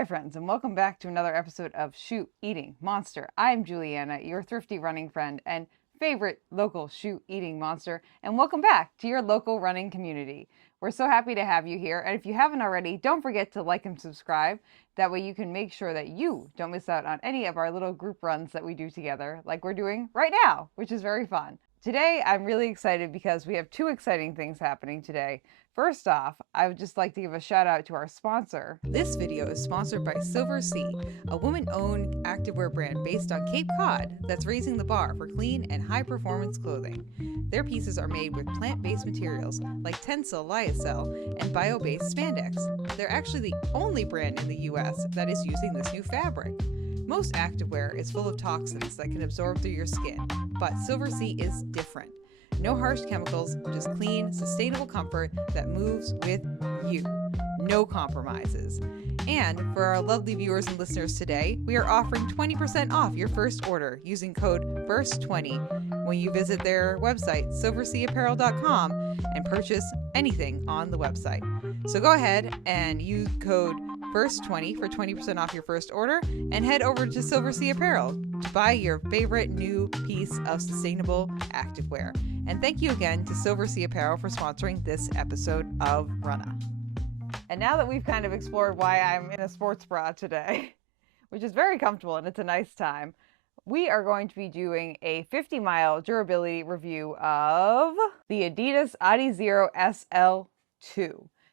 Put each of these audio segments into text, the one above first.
Hi friends, and welcome back to another episode of Shoot Eating Monster. I'm Juliana, your thrifty running friend and favorite local shoe eating monster, and welcome back to your local running community. We're so happy to have you here, and if you haven't already, don't forget to like and subscribe. That way you can make sure that you don't miss out on any of our little group runs that we do together, like we're doing right now, which is very fun. Today, I'm really excited because we have two exciting things happening today. First off, I would just like to give a shout out to our sponsor. This video is sponsored by Silver Sea, a woman-owned activewear brand based on Cape Cod that's raising the bar for clean and high-performance clothing. Their pieces are made with plant-based materials like Tencel lyocell and bio-based spandex. They're actually the only brand in the US that is using this new fabric. Most activewear is full of toxins that can absorb through your skin, but Silver Sea is different. No harsh chemicals, just clean, sustainable comfort that moves with you. No compromises. And for our lovely viewers and listeners today, we are offering 20% off your first order using code FIRST20 when you visit their website, silverseaapparel.com, and purchase anything on the website. So go ahead and use code FIRST20 for 20% off your first order, and head over to Silver Sea Apparel to buy your favorite new piece of sustainable activewear. And thank you again to Silver Sea Apparel for sponsoring this episode of RUNNAH. And now that we've kind of explored why I'm in a sports bra today, which is very comfortable and it's a nice time, we are going to be doing a 50-mile durability review of the Adidas Adizero SL2.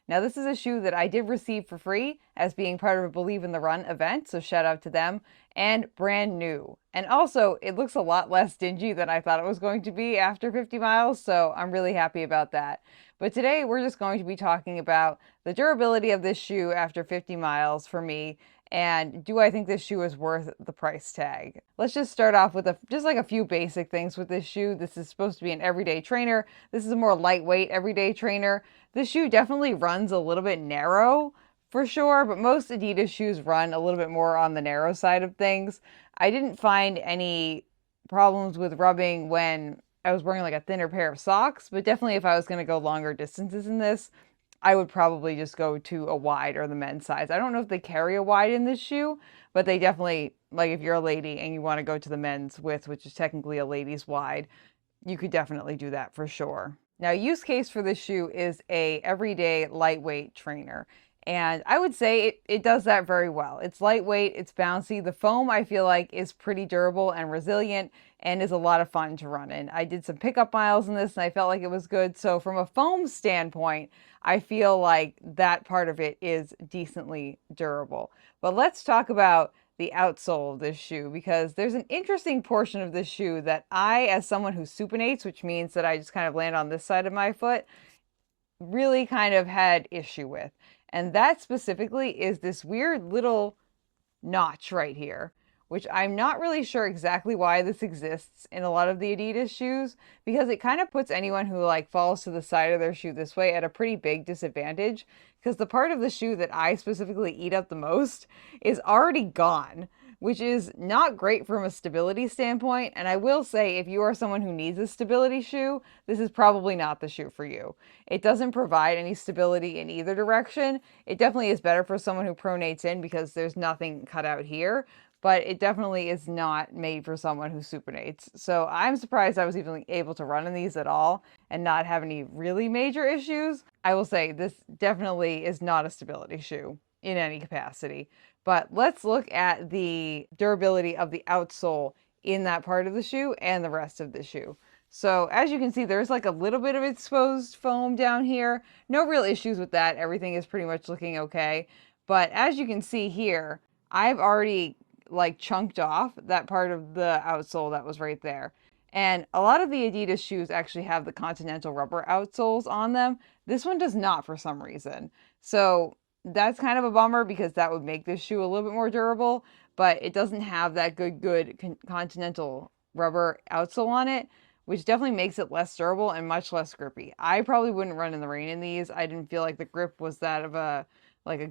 Now, this is a shoe that I did receive for free as being part of a Believe in the Run event, so shout out to them, and brand new. And also, it looks a lot less dingy than I thought it was going to be after 50 miles, so I'm really happy about that. But today, we're just going to be talking about the durability of this shoe after 50 miles for me, and do I think this shoe is worth the price tag? Let's just start off with just like a few basic things with this shoe. This is supposed to be an everyday trainer. This is a more lightweight everyday trainer. This shoe definitely runs a little bit narrow for sure, but most Adidas shoes run a little bit more on the narrow side of things. I didn't find any problems with rubbing when I was wearing like a thinner pair of socks, but definitely if I was going to go longer distances in this, I would probably just go to a wide or the men's size. I don't know if they carry a wide in this shoe, but they definitely, like if you're a lady and you want to go to the men's width, which is technically a ladies wide, you could definitely do that for sure. Now, use case for this shoe is a everyday lightweight trainer. And I would say it does that very well. It's lightweight, it's bouncy. The foam, I feel like, is pretty durable and resilient and is a lot of fun to run in. I did some pickup miles in this and I felt like it was good. So from a foam standpoint, I feel like that part of it is decently durable. But let's talk about the outsole of this shoe, because there's an interesting portion of this shoe that I, as someone who supinates, which means that I just kind of land on this side of my foot, really kind of had issue with. And that specifically is this weird little notch right here, which I'm not really sure exactly why this exists in a lot of the Adidas shoes, because it kind of puts anyone who like falls to the side of their shoe this way at a pretty big disadvantage, because the part of the shoe that I specifically eat up the most is already gone, which is not great from a stability standpoint. And I will say, if you are someone who needs a stability shoe, this is probably not the shoe for you. It doesn't provide any stability in either direction. It definitely is better for someone who pronates in because there's nothing cut out here, but it definitely is not made for someone who supinates. So I'm surprised I was even able to run in these at all and not have any really major issues. I will say this definitely is not a stability shoe in any capacity. But let's look at the durability of the outsole in that part of the shoe and the rest of the shoe. So as you can see, there's like a little bit of exposed foam down here. No real issues with that. Everything is pretty much looking okay. But as you can see here, I've already like chunked off that part of the outsole that was right there. And a lot of the Adidas shoes actually have the Continental rubber outsoles on them. This one does not for some reason. So that's kind of a bummer because that would make this shoe a little bit more durable, but it doesn't have that good Continental rubber outsole on it, which definitely makes it less durable and much less grippy. I probably wouldn't run in the rain in these. I didn't feel like the grip was that of a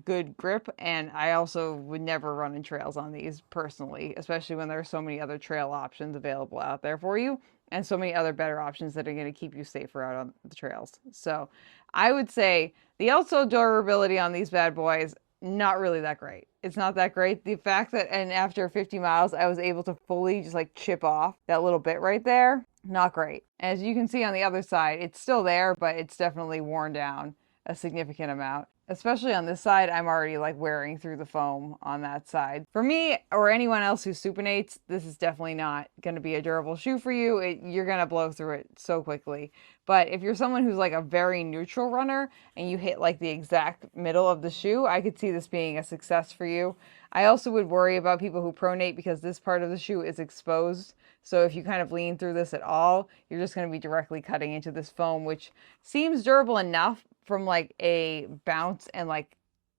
good grip, and I also would never run in trails on these personally, especially when there are so many other trail options available out there for you and so many other better options that are going to keep you safer out on the trails. So I would say the outsole durability on these bad boys, not really that great. It's not that great. The fact that, and after 50 miles, I was able to fully just like chip off that little bit right there, not great. As you can see on the other side, it's still there, but it's definitely worn down a significant amount. Especially on this side, I'm already like wearing through the foam on that side. For me or anyone else who supinates, this is definitely not going to be a durable shoe for you. You're going to blow through it so quickly. But if you're someone who's like a very neutral runner and you hit like the exact middle of the shoe, I could see this being a success for you. I also would worry about people who pronate because this part of the shoe is exposed. So if you kind of lean through this at all, you're just going to be directly cutting into this foam, which seems durable enough from like a bounce and like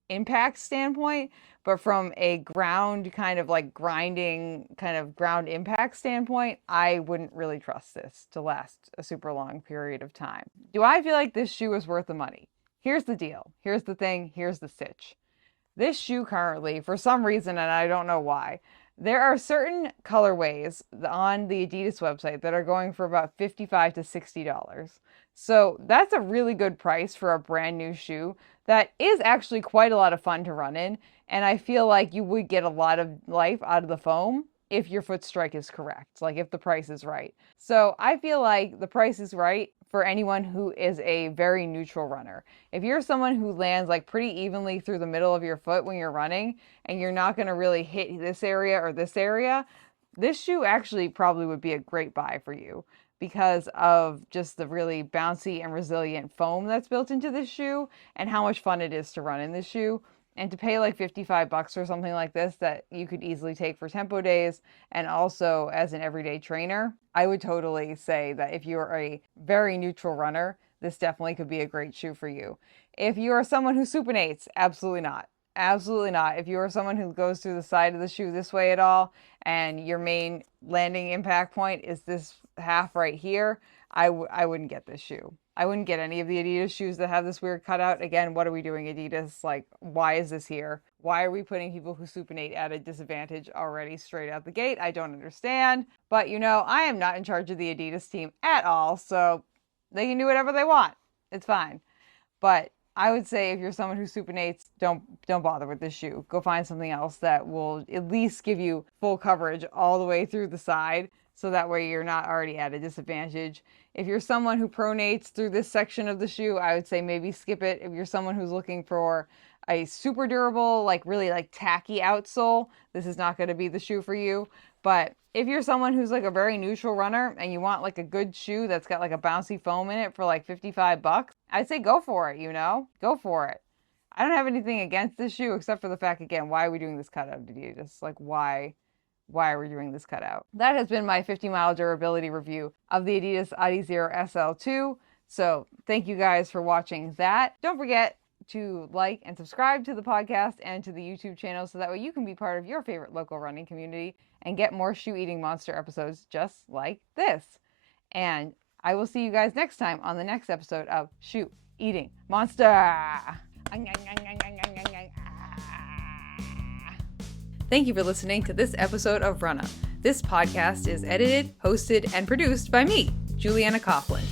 impact standpoint, but from a ground kind of like grinding kind of ground impact standpoint, I wouldn't really trust this to last a super long period of time. Do I feel like this shoe is worth the money? Here's the deal. Here's the thing. Here's the stitch. This shoe currently, for some reason, and I don't know why, there are certain colorways on the Adidas website that are going for about $55 to $60. So that's a really good price for a brand new shoe that is actually quite a lot of fun to run in. And I feel like you would get a lot of life out of the foam if your foot strike is correct, like if the price is right. So I feel like the price is right for anyone who is a very neutral runner. If you're someone who lands like pretty evenly through the middle of your foot when you're running and you're not going to really hit this area or this area, this shoe actually probably would be a great buy for you because of just the really bouncy and resilient foam that's built into this shoe and how much fun it is to run in this shoe. And to pay like $55 or something like this that you could easily take for tempo days and also as an everyday trainer, I would totally say that if you're a very neutral runner, this definitely could be a great shoe for you. If you are someone who supinates, absolutely not. Absolutely not. If you are someone who goes through the side of the shoe this way at all and your main landing impact point is this half right here, I wouldn't get this shoe. I wouldn't get any of the Adidas shoes that have this weird cutout. Again, what are we doing, Adidas? Like, why is this here? Why are we putting people who supinate at a disadvantage already straight out the gate? I don't understand. But you know, I am not in charge of the Adidas team at all, so they can do whatever they want. It's fine. But I would say if you're someone who supinates, don't bother with this shoe. Go find something else that will at least give you full coverage all the way through the side, so that way you're not already at a disadvantage. If you're someone who pronates through this section of the shoe, I would say maybe skip it. If you're someone who's looking for a super durable, like really like tacky outsole, this is not going to be the shoe for you. But if you're someone who's like a very neutral runner and you want like a good shoe that's got like a bouncy foam in it for like $55, I'd say go for it, you know? Go for it. I don't have anything against this shoe except for the fact, again, why are we doing this cutout? Just like why are we doing this cutout? That has been my 50-mile durability review of the Adidas Adizero SL2. So thank you guys for watching that. Don't forget to like and subscribe to the podcast and to the YouTube channel so that way you can be part of your favorite local running community and get more Shoe Eating Monster episodes just like this. And I will see you guys next time on the next episode of Shoe Eating Monster. Thank you for listening to this episode of RUNNAH. This podcast is edited, hosted, and produced by me, Juliana Coughlin.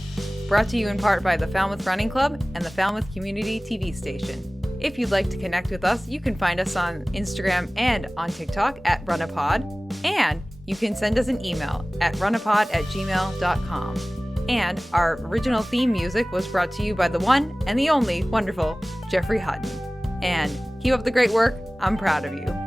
Brought to you in part by the Falmouth Running Club and the Falmouth Community TV station. If you'd like to connect with us, you can find us on Instagram and on TikTok at RUNNAHPod, and you can send us an email at runnahpod@gmail.com. And our original theme music was brought to you by the one and the only wonderful Jeffrey Hutton. And keep up the great work. I'm proud of you.